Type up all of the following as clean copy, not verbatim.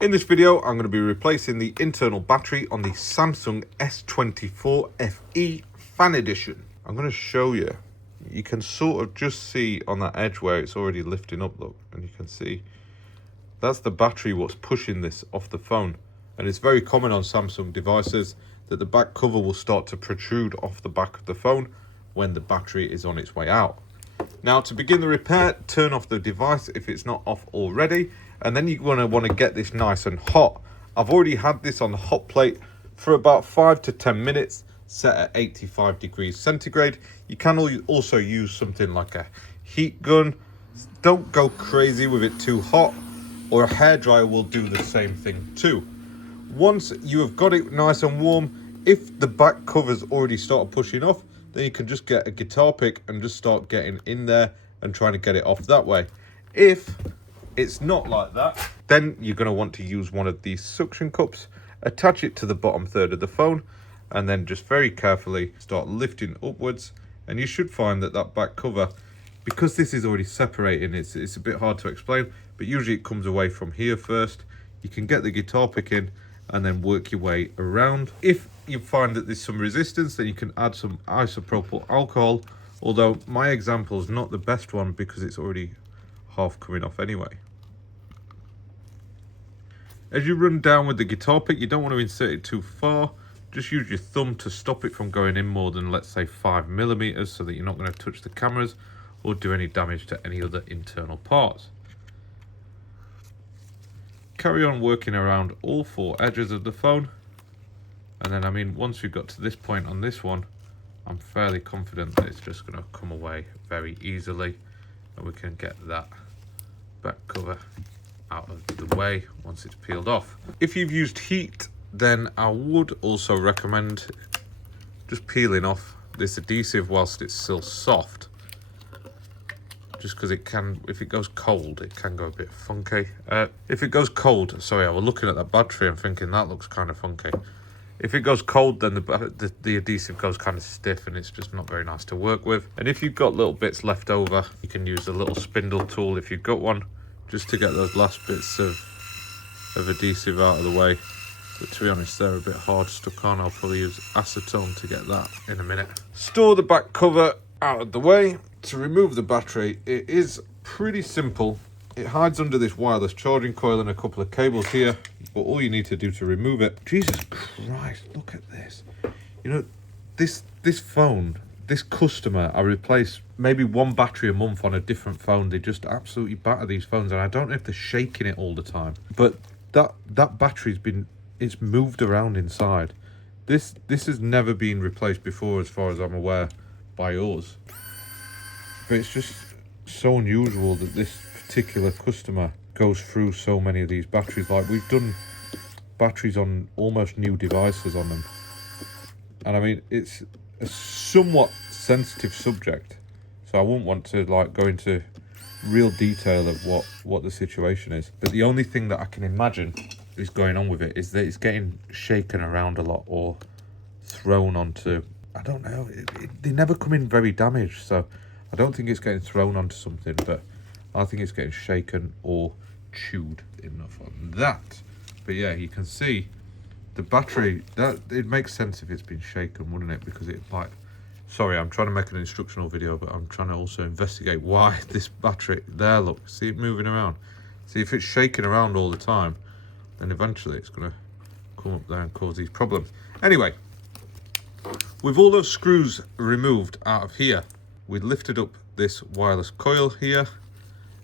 In this video, I'm going to be replacing the internal battery on the Samsung S24 FE Fan Edition. I'm going to show you. You can sort of just see on that edge where it's already lifting up, look, and you can see that's the battery what's pushing this off the phone. And it's very common on Samsung devices that the back cover will start to protrude off the back of the phone when the battery is on its way out. Now, to begin the repair, turn off the device if it's not off already, and then you're going to want to get this nice and hot. I've already had this on the hot plate for about 5 to 10 minutes, set at 85 degrees centigrade. You can also use something like a heat gun. Don't go crazy with it too hot, or a hairdryer will do the same thing too. Once you have got it nice and warm, if the back covers already started pushing off, then you can just get a guitar pick and just start getting in there and trying to get it off that way. If it's not like that, then you're going to want to use one of these suction cups, attach it to the bottom third of the phone, and then just very carefully start lifting upwards. And you should find that that back cover, because this is already separating, it's a bit hard to explain, but usually it comes away from here first. You can get the guitar pick in and then work your way around. If you find that there's some resistance, then you can add some isopropyl alcohol, although my example is not the best one because it's already half coming off anyway. As you run down with the guitar pick, you don't want to insert it too far. Just use your thumb to stop it from going in more than, let's say, 5 millimeters, so that you're not going to touch the cameras or do any damage to any other internal parts. Carry on working around all 4 edges of the phone, and then, I mean, once we've got to this point on this one, I'm fairly confident that it's just going to come away very easily, and we can get that back cover out of the way once it's peeled off. If you've used heat, then I would also recommend just peeling off this adhesive whilst it's still soft, just because it can, if it goes cold, it can go a bit funky. If it goes cold, sorry, I was looking at that battery and thinking that looks kind of funky. If it goes cold, then the adhesive goes kind of stiff and it's just not very nice to work with. And if you've got little bits left over, you can use a little spindle tool if you've got one, just to get those last bits of adhesive out of the way. But to be honest, they're a bit hard stuck on. I'll probably use acetone to get that in a minute. Store the back cover out of the way. To remove the battery, it is pretty simple. It hides under this wireless charging coil and a couple of cables here, but all you need to do to remove it, Jesus Christ, look at this. You know, this phone, this customer, I replace maybe 1 battery a month on a different phone. They just absolutely batter these phones, and I don't know if they're shaking it all the time, but that battery's been, it's moved around inside. This has never been replaced before, as far as I'm aware, by us. But it's just so unusual that this particular customer goes through so many of these batteries. Like, we've done batteries on almost new devices on them, and I mean, it's a somewhat sensitive subject, so I wouldn't want to like go into real detail of what the situation is. But the only thing that I can imagine is going on with it is that it's getting shaken around a lot or thrown onto, I don't know, they never come in very damaged, so I don't think it's getting thrown onto something, but I think it's getting shaken or chewed. Enough on that. But yeah, you can see the battery, that it makes sense if it's been shaken, wouldn't it? Because it, like, sorry, I'm trying to make an instructional video, but I'm trying to also investigate why this battery, there, look, see it moving around. See, if it's shaking around all the time, then eventually it's going to come up there and cause these problems. Anyway, with all those screws removed out of here, we lifted up this wireless coil here,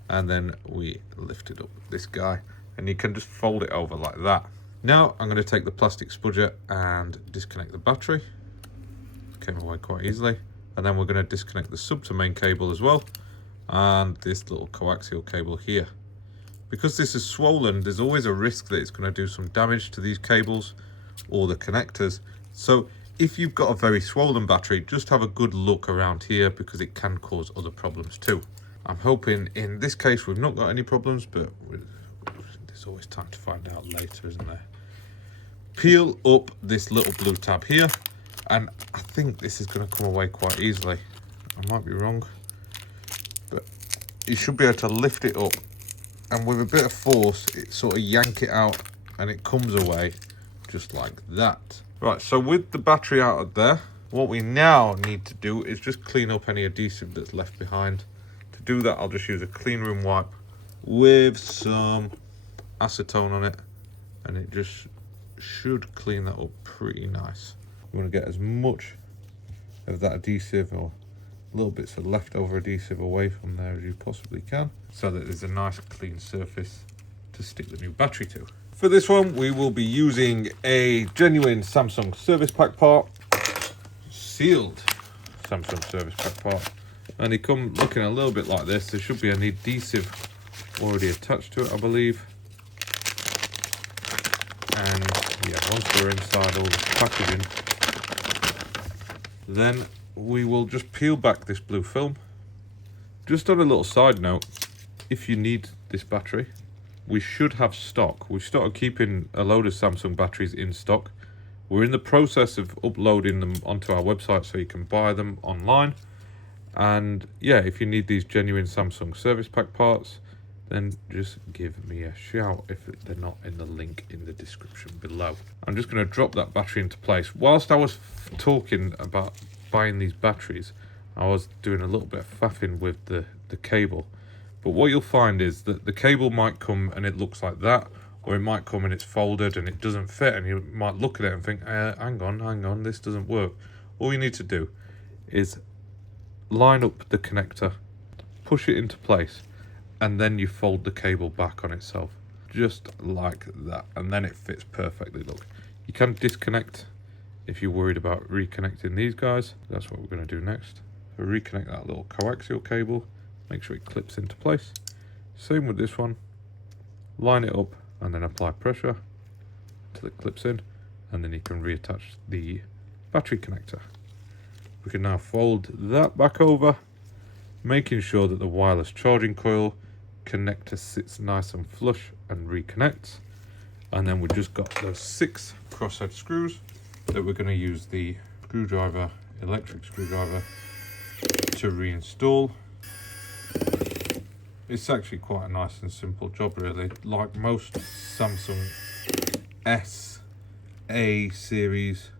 and then we lifted up this guy, and you can just fold it over like that. Now I'm going to take the plastic spudger and disconnect the battery. Came away quite easily. And then we're going to disconnect the sub to main cable as well, and this little coaxial cable here. Because this is swollen, there's always a risk that it's going to do some damage to these cables or the connectors. So if you've got a very swollen battery, just have a good look around here, because it can cause other problems too. I'm hoping in this case we've not got any problems, but there's always time to find out later, isn't there? Peel up this little blue tab here, and I think this is going to come away quite easily. I might be wrong, but you should be able to lift it up and with a bit of force, it sort of yank it out and it comes away just like that. Right, so with the battery out of there, what we now need to do is just clean up any adhesive that's left behind. To do that, I'll just use a clean room wipe with some acetone on it, and it just should clean that up pretty nice. You want to get as much of that adhesive or little bits of leftover adhesive away from there as you possibly can, so that there's a nice clean surface to stick the new battery to. For this one, we will be using a genuine Samsung service pack part, sealed Samsung service pack part, and they come looking a little bit like this. There should be an adhesive already attached to it, I believe. And yeah, once we're inside all this packaging, then we will just peel back this blue film. Just on a little side note, if you need this battery, we should have stock. We've started keeping a load of Samsung batteries in stock. We're in the process of uploading them onto our website so you can buy them online. And yeah, if you need these genuine Samsung service pack parts, then just give me a shout if they're not in the link in the description below. I'm just going to drop that battery into place. Whilst I was talking about buying these batteries, I was doing a little bit of faffing with the cable. But what you'll find is that the cable might come and it looks like that, or it might come and it's folded and it doesn't fit, and you might look at it and think, hang on, this doesn't work. All you need to do is line up the connector, push it into place, and then you fold the cable back on itself, just like that, and then it fits perfectly. Look, you can disconnect if you're worried about reconnecting these guys. That's what we're going to do next. So reconnect that little coaxial cable, make sure it clips into place. Same with this one, line it up and then apply pressure until it clips in, and then you can reattach the battery connector. We can now fold that back over, making sure that the wireless charging coil connector sits nice and flush and reconnects. And then we've just got those 6 crosshead screws that we're going to use the electric screwdriver to reinstall. It's actually quite a nice and simple job, really. Like most Samsung S, A series,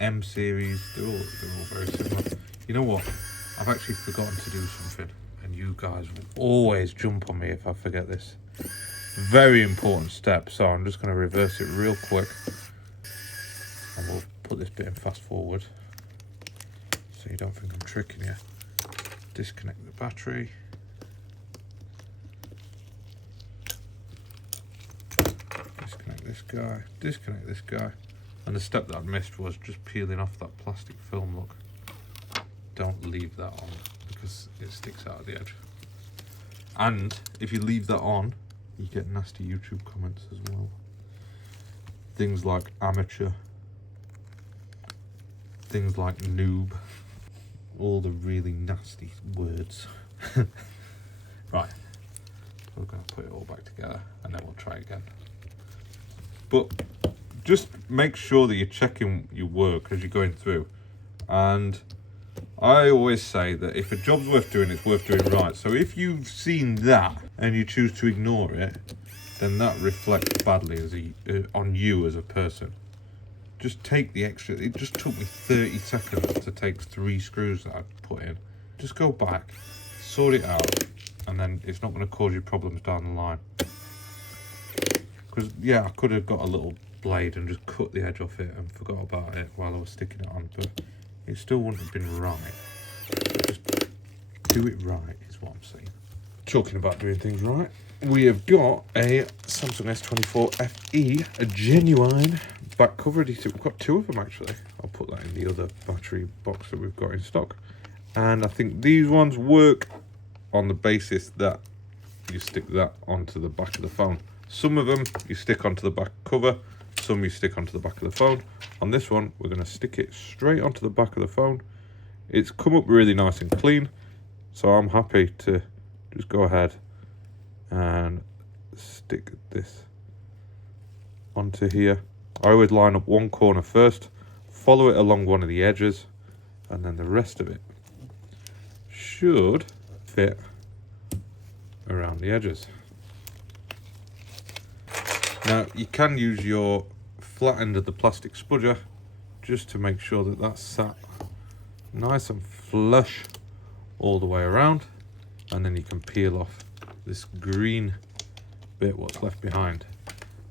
M series, they're all very similar. You know what? I've actually forgotten to do something, and you guys will always jump on me if I forget this. Very important step, so I'm just going to reverse it real quick, and we'll put this bit in fast forward so you don't think I'm tricking you. Disconnect the battery. Disconnect this guy, and the step that I missed was just peeling off that plastic film. Look, don't leave that on because it sticks out of the edge, and if you leave that on, you get nasty YouTube comments as well. Things like amateur, things like noob, all the really nasty words. Right, we're going to put it all back together and then we'll try again. But just make sure that you're checking your work as you're going through. And I always say that if a job's worth doing, it's worth doing right. So if you've seen that and you choose to ignore it, then that reflects badly on you as a person. Just take the extra. It just took me 30 seconds to take 3 screws that I put in. Just go back, sort it out, and then it's not going to cause you problems down the line. Because, yeah, I could have got a little blade and just cut the edge off it and forgot about it while I was sticking it on, but it still wouldn't have been right. Just do it right is what I'm saying. Talking about doing things right, we have got a Samsung S24 FE, a genuine back cover adhesive. We've got 2 of them actually. I'll put that in the other battery box that we've got in stock. And I think these ones work on the basis that you stick that onto the back of the phone. Some of them you stick onto the back cover, some you stick onto the back of the phone. On this one, we're going to stick it straight onto the back of the phone. It's come up really nice and clean, so I'm happy to just go ahead and stick this onto here. I always line up one corner first, follow it along one of the edges, and then the rest of it should fit around the edges. Now you can use your flat end of the plastic spudger just to make sure that that's sat nice and flush all the way around, and then you can peel off this green bit what's left behind.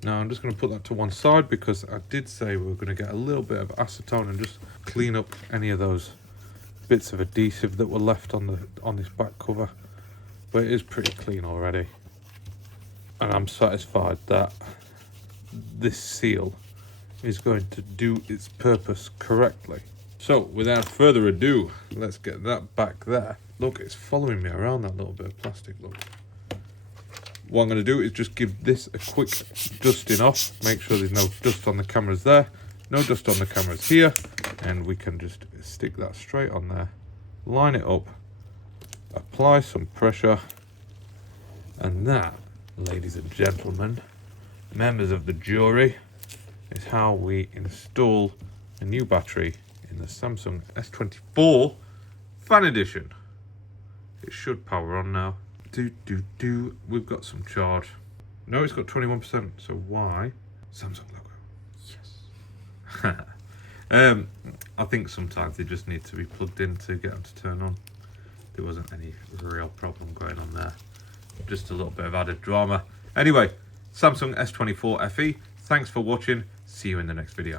Now I'm just going to put that to one side because I did say we were going to get a little bit of acetone and just clean up any of those bits of adhesive that were left on this back cover, but it is pretty clean already, and I'm satisfied that this seal is going to do its purpose correctly. So without further ado, let's get that back there. Look, it's following me around, that little bit of plastic. Look, what I'm going to do is just give this a quick dusting off, make sure there's no dust on the cameras there, no dust on the cameras here, and we can just stick that straight on there, line it up, apply some pressure, and that, ladies and gentlemen, members of the jury, is how we install a new battery in the Samsung S24 Fan Edition. It should power on now. We've got some charge. No, it's got 21%, so why? Samsung logo. Yes. I think sometimes they just need to be plugged in to get them to turn on. There wasn't any real problem going on there. Just a little bit of added drama. Anyway, Samsung S24 FE. Thanks for watching. See you in the next video.